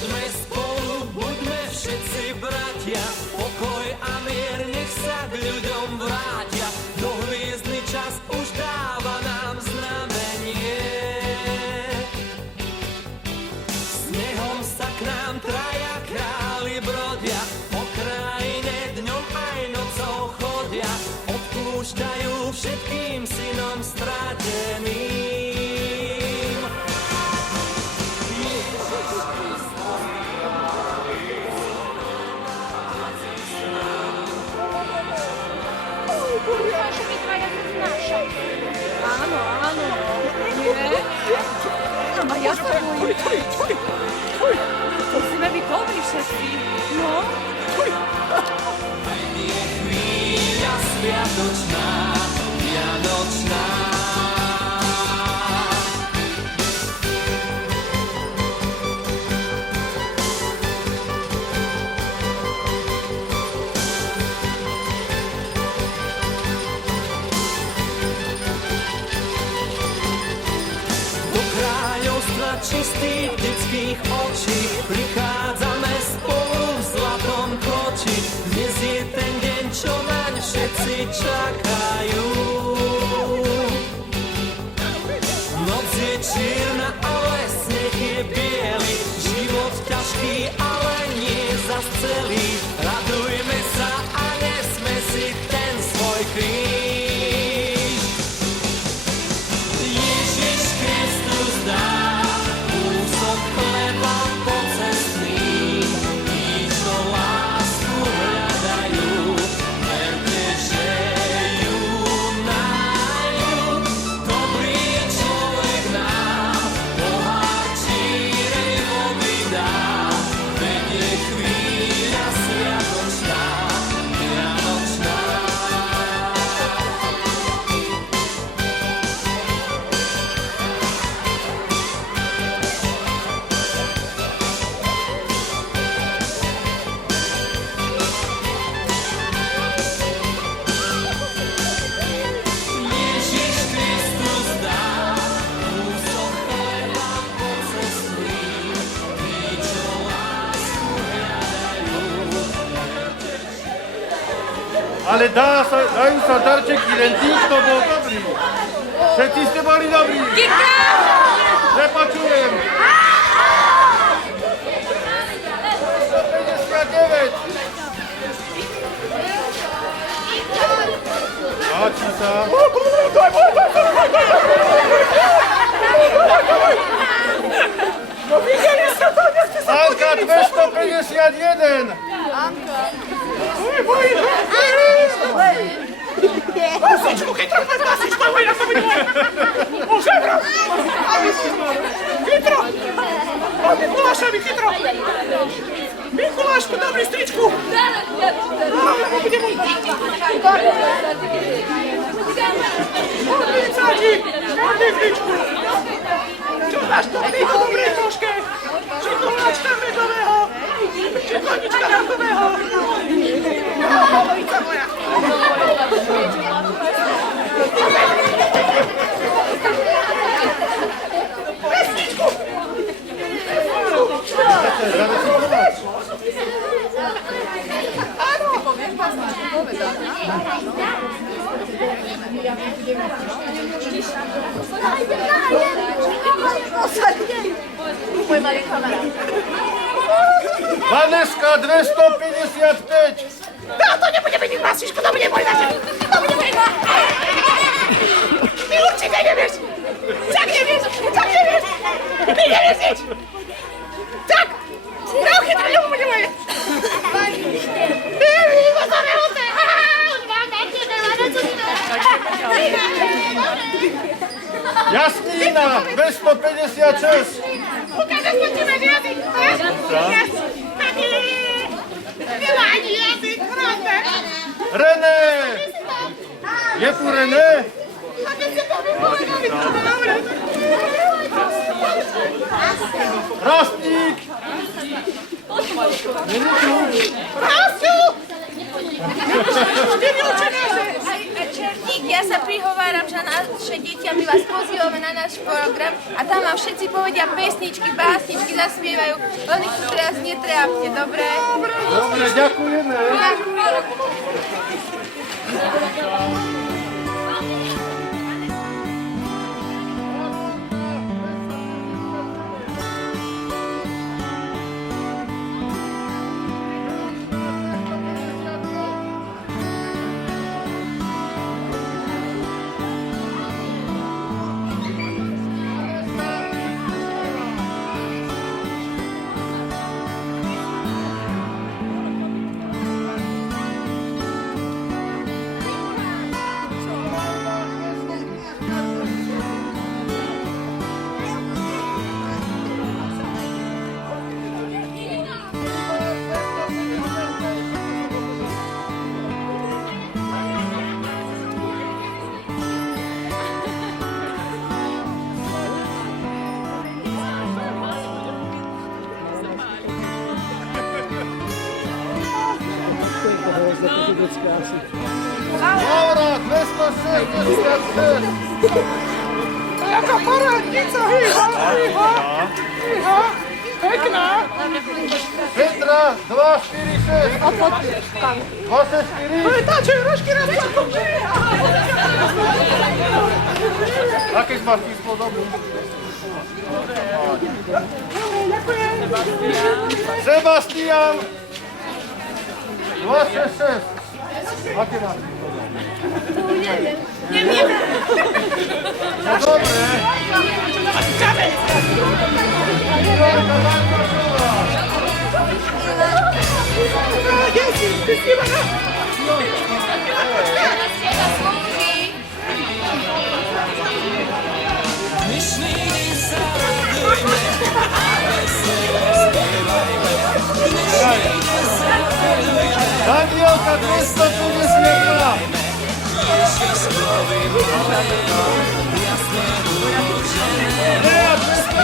Poďme spolu, buďme všetci bratia, pokoj a mier nech sa k ľuďom vrátia. No hviezdny čas už dáva nám znamenie. Snehom sa k nám traja králi brodia, po krajine dňom aj nocou chodia, odpúšťajú všetkým synom strateným. Že my dvaja sa znášam. Áno, áno. Nie? A ja sa bojím. Musíme byť dobrí všetci. No? Je chvíľa sviatočná, vianočná. Čistých detských očí prichádzame spolu v zlatom koči. Dnes je ten deň, čo naň všetci čakajú. Noc je čierna, ale sneh je biely. Život ťažký, ale nie zas celý. Radujme sa a nesme si ten svoj kríž. Ježiš Kristus dá chleba pocestný, tí, čo lásku hľadajú, verte, že ju nájdu. Dobrý je človek nám, pohár číreho vydá, veď je chvíľa sviatočná, vianočná. Ale dajú sa darčeky, len týchto bol dobrý. Všetci ste boli dobrí. Kika! Nepočujem. 159. Páči sa. Anka 251. Kosičku, chytro, kosičku, ja to vidím. Môže vrát. Chytro. Mikulášovi, chytro. Mikulášku, dobrý stričku. Odlicáti, hodný stričku. Čo dáš to picho dobré troške? Či koláčka medového? Či konička rakového? Polovica moja. Pesničku! Áno! Môj malý kamarát. Vaneska 255. To nebude vidieť masičku, to bude môj našek. To bude môj našek. Ty určite nevieš. Tak nevieš. Ty nevieš nič. Tak. Chytro, to bude moje. Nevieš, to sa nehote. Už mám na tebe, ale co si to? Jasmína 256. Ukážeš, čo ti máš jazyk. Nemá ani jazyk, hrozné. René. Je tu René? A keď si to vypovedali, to dobre. Rastník. Rastú! Ty vyučená, že... Čertík, ja ja sa prihováram, že naše deti, my vás pozývame na náš program a tam vám všetci povedia pesničky, básničky, zaspievajú. Oni tu teraz netrápte, dobre? Dobre, ďakujeme. Laura, 266. Jaka paradnica, iha, pekná. Petra, 246. 264. To je tá, čo je rožky na celkom. Aké máš písmo dobu? Sebastian, 266. Aké máš písmo dobu? Neviem. No dobre. Dnešný deň sa radujme a veselo spievajme. Dnešný deň sa radujme, Danielka, 252. Ježiškovi mojemu, jasne rúžené. Lea, 250.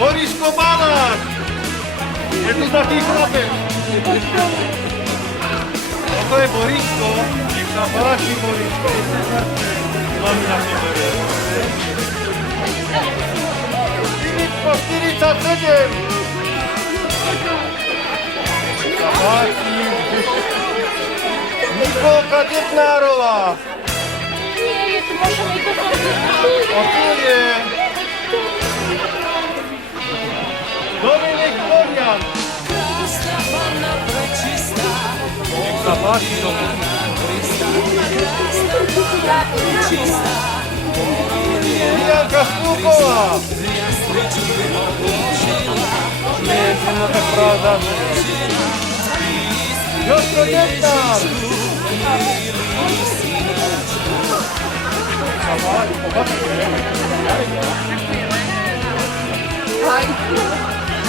Borisko Baláš. Je tu taký chlapec. Toto je Borisko. Nech sa páči, Borisko. Máme na sebe. Filipko, 47. Nech sa páči. Nikolka Detnárová. Nie, je tu možno Nikolka. A tu je Dominik Borian. Krásna panna prečistá, Nech sa páči, Dominik. čistá, Dianka Stúková. jasličky obložila. Nie, to je tak pravda. Jožko Detnár.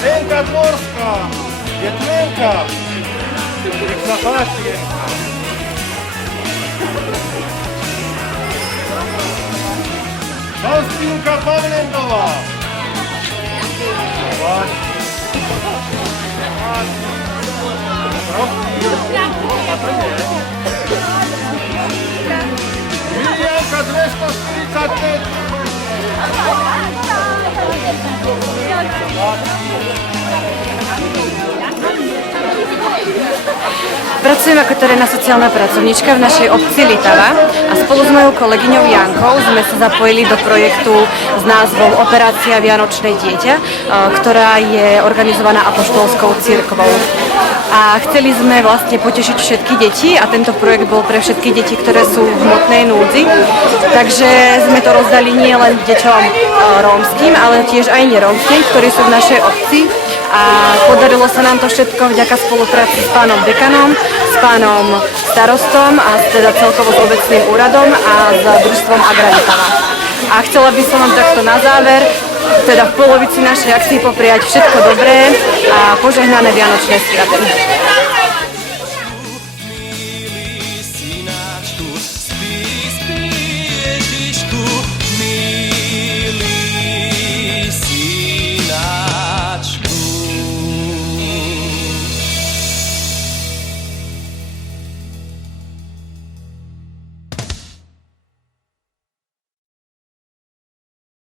Lenka Dvorská. Je tu Lenka. Nech sa páči. Faustínka Pavlendová. Páči. Milianka 245. Pracujem ako terénna sociálna pracovníčka v našej obci Litava a spolu s mojou kolegyňou Jankou sme sa zapojili do projektu s názvom Operácia Vianočné dieťa, ktorá je organizovaná apoštolskou cirkvou. A chceli sme vlastne potešiť všetky deti a tento projekt bol pre všetky deti, ktoré sú v hmotnej núdzi. Takže sme to rozdali nie len deťom rómskym, ale tiež aj nerómskym, ktorí sú v našej obci. A podarilo sa nám to všetko vďaka spolupráci s pánom dekanom, s pánom starostom a teda celkovo s obecným úradom a s družstvom Agralitava. A chcela by som vám takto na záver, teda v polovici našej akcie popriať všetko dobré a požehnané Vianočné sviaty.